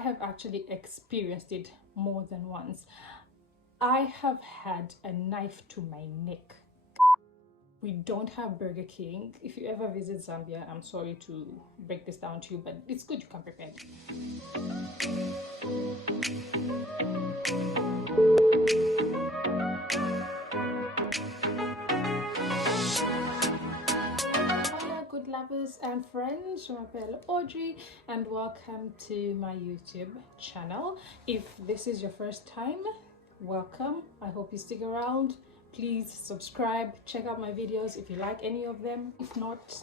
have actually experienced it more than once. I have had a knife to my neck. We don't have Burger King. If you ever visit Zambia, I'm sorry to break this down to you, but it's good you come prepared. Hiya, good lovers and friends. I'm Audrey, and welcome to my YouTube channel. If this is your first time, welcome. I hope you stick around. Please subscribe, check out my videos if you like any of them. If not,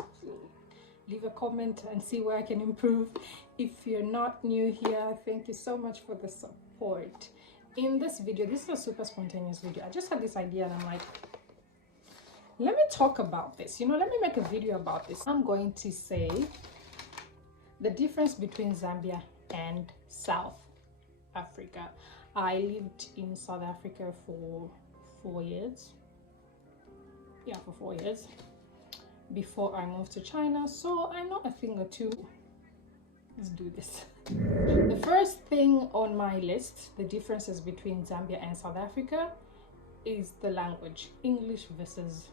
leave a comment and see where I can improve. If you're not new here, thank you so much for the support. In this video, this is a super spontaneous video. I just had this idea and I'm like, let me talk about this. Let me make a video about this. I'm going to say the difference between Zambia and South Africa. I lived in South Africa for 4 years. Yeah, for 4 years before I moved to China, so I know a thing or two. Let's do this. The first thing on my list, the differences between Zambia and South Africa, is the language. English versus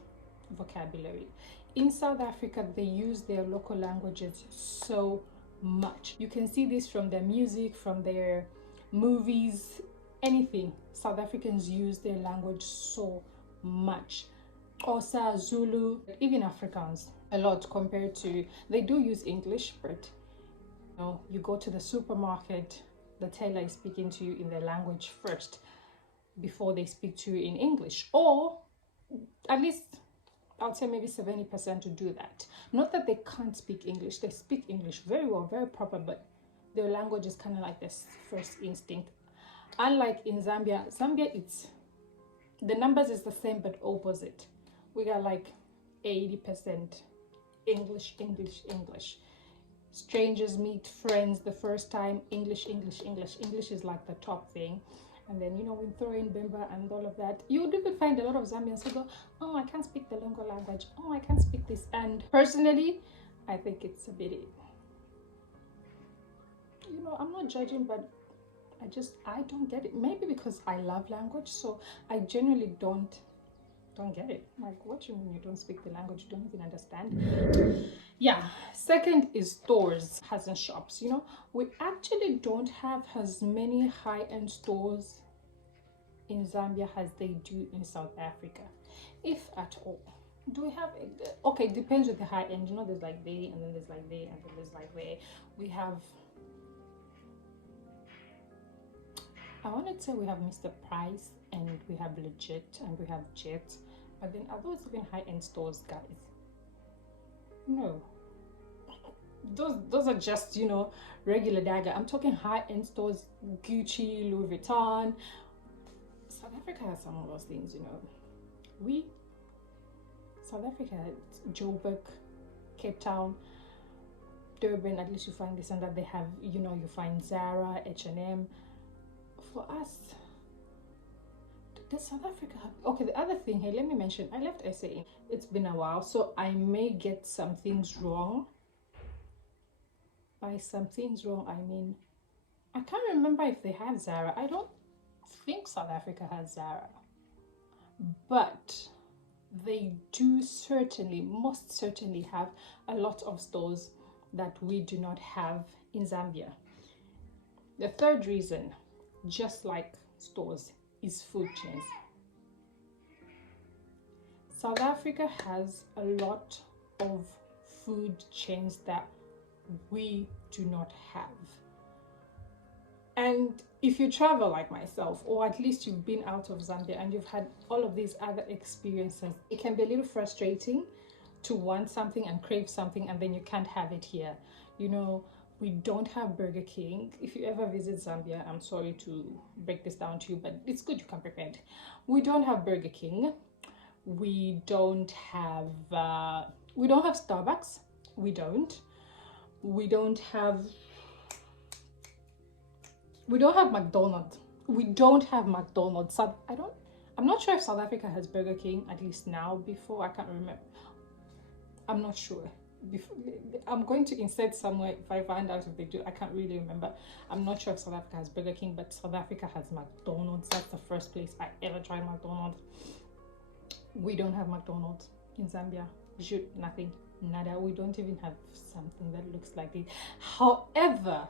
vocabulary. In South Africa, they use their local languages so much. You can see this from their music, from their movies, anything. South Africans use their language so much. Xhosa, Zulu, even Afrikaans a lot compared to, they do use English, but you go to the supermarket, the tailor is speaking to you in their language first before they speak to you in English, or at least I would say maybe 70% to do that. Not that they can't speak English, they speak English very well, very proper, but their language is kind of like this first instinct. Unlike in Zambia, it's the numbers is the same but opposite. We got like 80% English, English, English. Strangers meet friends the first time, English, English, English. English is like the top thing. And then, we throw in Bemba and all of that. You would even find a lot of Zambians who go, oh, I can't speak the Lungo language. Oh, I can't speak this. And personally, I think it's a bit, I'm not judging, but I don't get it. Maybe because I love language, so I generally don't get it. Like, what do you mean you don't speak the language? You don't even understand? Yeah. Second is stores, and shops. We actually don't have as many high-end stores in Zambia as they do in South Africa, if at all. Do we have it? Okay, depends with the high end. There's like there, and then there's like there, and then there's like there. We have, I wanted to say we have Mr. Price, and we have Legit, and we have Jet. But then are those even high-end stores, guys? No. Those are just, regular dagger. I'm talking high-end stores, Gucci, Louis Vuitton. South Africa has some of those things, South Africa, Joburg, Cape Town, Durban, at least you find this and that. They have, you find Zara, H&M. For us, does South Africa have... Okay, the other thing here, let me mention, I left SA. It's been a while, so I may get some things wrong. By some things wrong, I mean, I can't remember if they have Zara. I don't think South Africa has Zara. But they do most certainly have a lot of stores that we do not have in Zambia. The third reason, just like stores, is food chains. South Africa has a lot of food chains that we do not have. And if you travel like myself, or at least you've been out of Zambia and you've had all of these other experiences, it can be a little frustrating to want something and crave something and then you can't have it here. We don't have Burger King. If you ever visit Zambia, I'm sorry to break this down to you, but it's good you come prepared. We don't have Burger King. We don't have Starbucks. We don't have McDonald's. We don't have McDonald's. I'm not sure if South Africa has Burger King, at least now. Before, I can't remember. I'm not sure. I'm going to insert somewhere if I find out if they do. I can't really remember. I'm not sure if South Africa has Burger King, but South Africa has McDonald's. That's the first place I ever tried McDonald's. We don't have McDonald's in Zambia. Shoot, nothing, nada. We don't even have something that looks like it. However,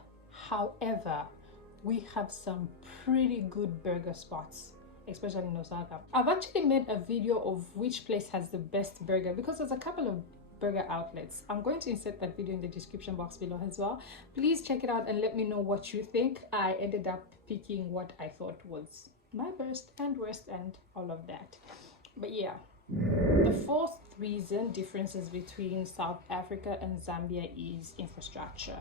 we have some pretty good burger spots, especially in Lusaka. I've actually made a video of which place has the best burger because there's a couple of burger outlets. I'm going to insert that video in the description box below as well. Please check it out and let me know what you think. I ended up picking what I thought was my best and worst and all of that. But yeah, the fourth reason differences between South Africa and Zambia is infrastructure.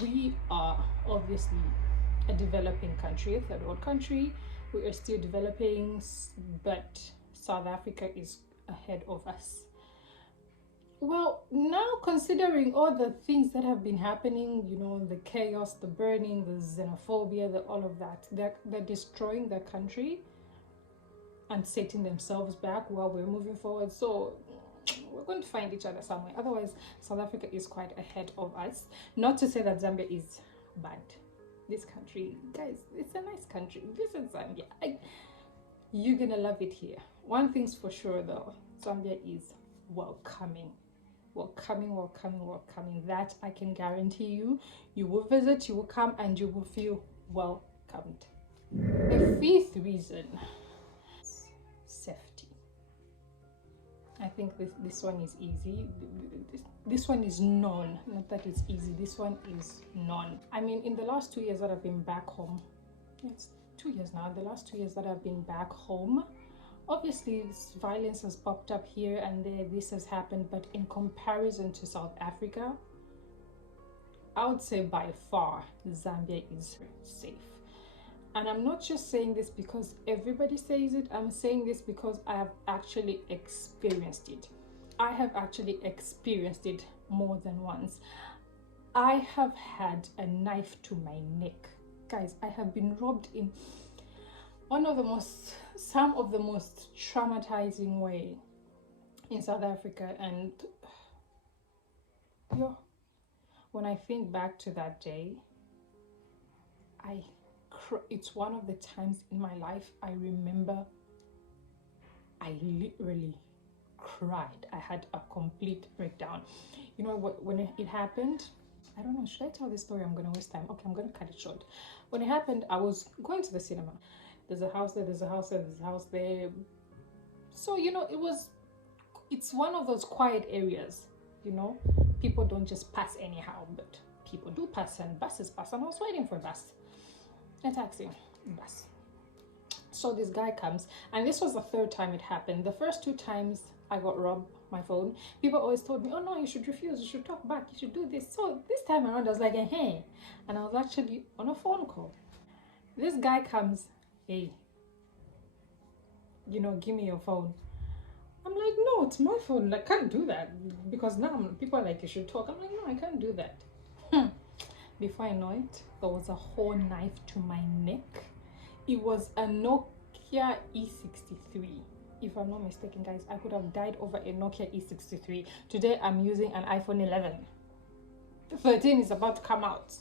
We are obviously a developing country, a third world country. We are still developing, but South Africa is ahead of us. Well, now considering all the things that have been happening, you know, the chaos, the burning, the xenophobia, all of that, they're destroying their country and setting themselves back while we're moving forward. So we're going to find each other somewhere. Otherwise, South Africa is quite ahead of us. Not to say that Zambia is bad. This country, guys, it's a nice country. Visit Zambia. You're gonna love it here. One thing's for sure though, Zambia is welcoming. That I can guarantee you. You will visit, you will come, and you will feel welcomed. The fifth reason, safety. I think this one is easy. This one is known, not that it's easy. This one is known. I mean, in the last 2 years that I've been back home, it's 2 years now, the last 2 years that I've been back home, obviously this violence has popped up here and there, this has happened, but in comparison to South Africa, I would say by far Zambia is safe. And I'm not just saying this because everybody says it. I'm saying this because I have actually experienced it. I have actually experienced it more than once. I have had a knife to my neck. Guys, I have been robbed in some of the most traumatizing way in South Africa. And when I think back to that day, it's one of the times in my life I remember I literally cried. I had a complete breakdown. You know what, when it happened, I don't know, should I tell this story? I'm gonna waste time. Okay, I'm gonna cut it short. When it happened, I was going to the cinema. There's a house there, there's a house there, there's a house there. So, you know, it's one of those quiet areas, you know. People don't just pass anyhow, but people do pass and buses pass. And I was waiting for a bus. A taxi, bus. So this guy comes, and this was the third time it happened. The first 2 times I got robbed my phone, people always told me, oh no, you should refuse, you should talk back, you should do this. So this time around I was like, hey, and I was actually on a phone call. This guy comes, hey, you know, give me your phone. I'm like, no, it's my phone. I can't do that, because now people are like, you should talk. I'm like, no, I can't do that. Before I know it, there was a whole knife to my neck. It was a Nokia E63. If I'm not mistaken, guys, I could have died over a Nokia E63. Today, I'm using an iPhone 11. 13 is about to come out.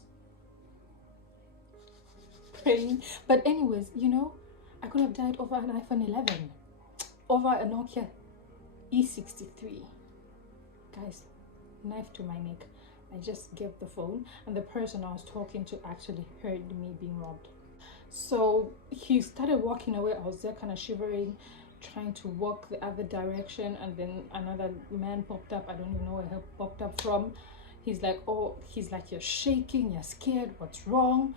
Praying. But anyways, you know, I could have died over an iPhone 11. Over a Nokia E63. Guys, knife to my neck. I just gave the phone, and the person I was talking to actually heard me being robbed. So he started walking away. I was there kind of shivering, trying to walk the other direction, and then another man popped up. I don't even know where he popped up from. He's like, you're shaking, you're scared, what's wrong?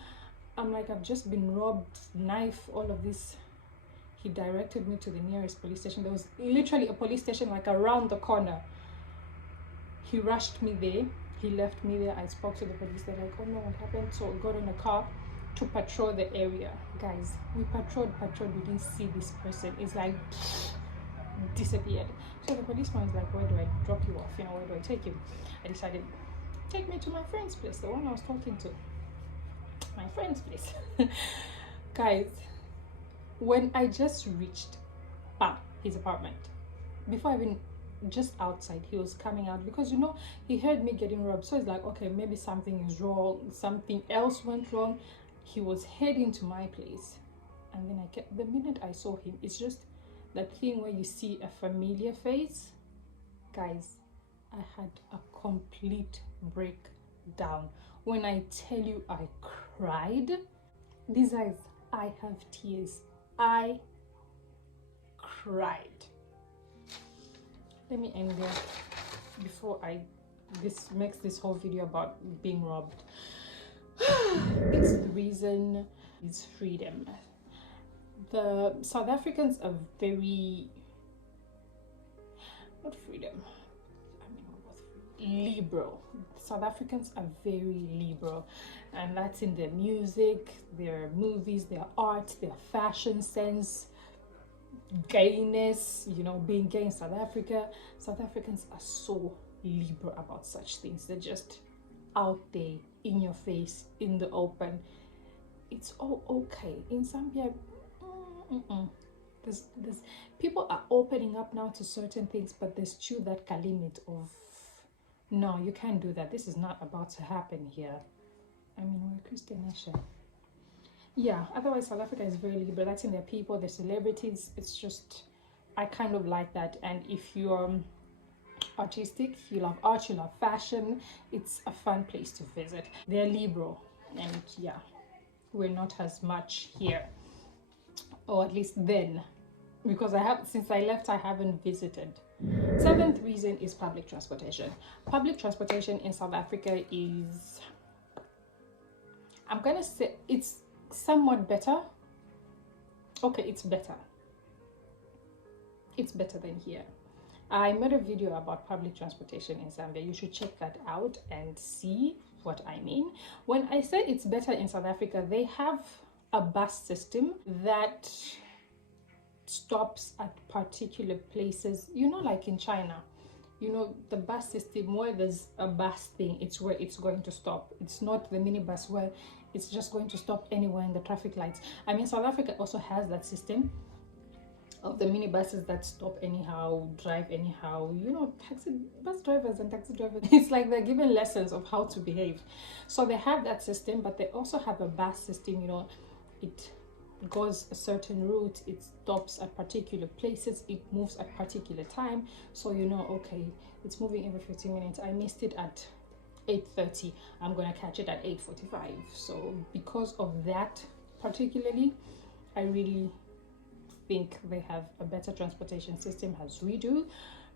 I'm like, I've just been robbed, knife, all of this. He directed me to the nearest police station. There was literally a police station like around the corner. He rushed me there. He left me there. I spoke to the police. They're like, oh no, what happened? So we got on a car to patrol the area. Guys, we patrolled. We didn't see this person. It's like disappeared. So the policeman was like, where do I drop you off? You know, where do I take you? I decided, take me to my friend's place, the one I was talking to. My friend's place. Guys, when I just reached his apartment, before I even just outside. He was coming out because, you know, he heard me getting robbed, so he's like, okay, maybe something is wrong, something else went wrong. He was heading to my place, and then the minute I saw him, it's just that thing where you see a familiar face. Guys, I had a complete breakdown. When I tell you I cried, these eyes, I have tears. I cried. Let me end there before this makes this whole video about being robbed. Its reason is freedom. The South Africans are very, not freedom, I mean, liberal. South Africans are very liberal, and that's in their music, their movies, their art, their fashion sense, gayness, you know, being gay in South Africa. South Africans are so liberal about such things. They're just out there, in your face, in the open. It's all okay. In Zambia, there's people are opening up now to certain things, but there's still that limit of, no, you can't do that. This is not about to happen here. I mean, we're a Christian nation. Yeah, otherwise South Africa is very liberal. That's in their people, their celebrities. It's just, I kind of like that. And if you're artistic, you love art, you love fashion, it's a fun place to visit. They're liberal, and yeah, we're not as much here, or at least then, because since I left, I haven't visited. Seventh reason is public transportation. Public transportation in South Africa is, I'm gonna say it's somewhat better. Okay, it's better than here. I made a video about public transportation in Zambia. You should check that out and see what I mean. When I say it's better in South Africa, they have a bus system that stops at particular places, you know, like in China, you know, the bus system where there's a bus thing, it's where it's going to stop. It's not the minibus where it's just going to stop anywhere in the traffic lights. I mean, South Africa also has that system of the minibuses that stop anyhow, drive anyhow, you know, bus drivers and taxi drivers, it's like they're given lessons of how to behave. So they have that system, but they also have a bus system, you know, it goes a certain route, it stops at particular places, it moves at particular time, so you know, okay, it's moving every 15 minutes. I missed it at 8:30, I'm gonna catch it at 8:45. So because of that particularly, I really think they have a better transportation system as we do.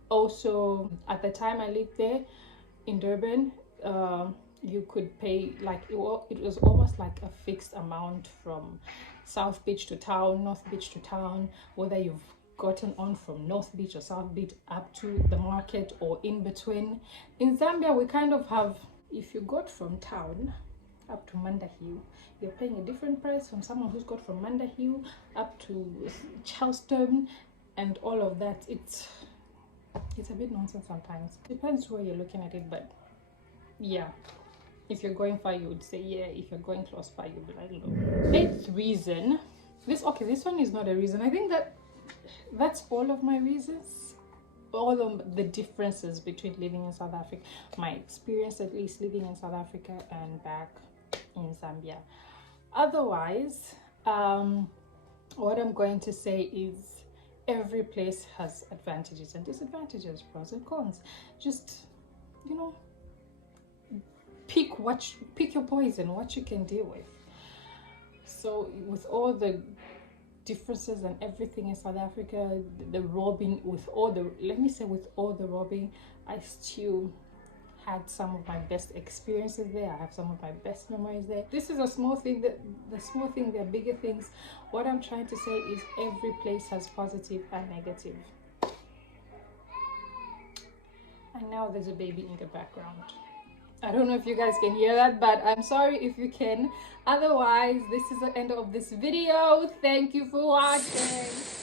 Also, at the time I lived there in Durban, you could pay, like, it was almost like a fixed amount from South Beach to town, North Beach to town, whether you've gotten on from North Beach or South Beach up to the market or in between. In Zambia, we kind of have, if you got from town up to Mandahill, you're paying a different price from someone who's got from Mandahill up to Charleston and all of that. It's a bit nonsense sometimes. Depends where you're looking at it, but yeah, if you're going far, you would say yeah. If you're going close by, you'd be like, look. Eighth reason, this one is not a reason. I think that's all of my reasons, all of the differences between living in South Africa, my experience at least living in South Africa and back in Zambia. Otherwise, what I'm going to say is every place has advantages and disadvantages, pros and cons. Just, you know, pick your poison, what you can deal with. So with all the differences and everything in South Africa, the robbing, with all the robbing, I still had some of my best experiences there. I have some of my best memories there. This is a small thing, there are bigger things. What I'm trying to say is every place has positive and negative. And now there's a baby in the background. I don't know if you guys can hear that, but I'm sorry if you can. Otherwise, this is the end of this video. Thank you for watching.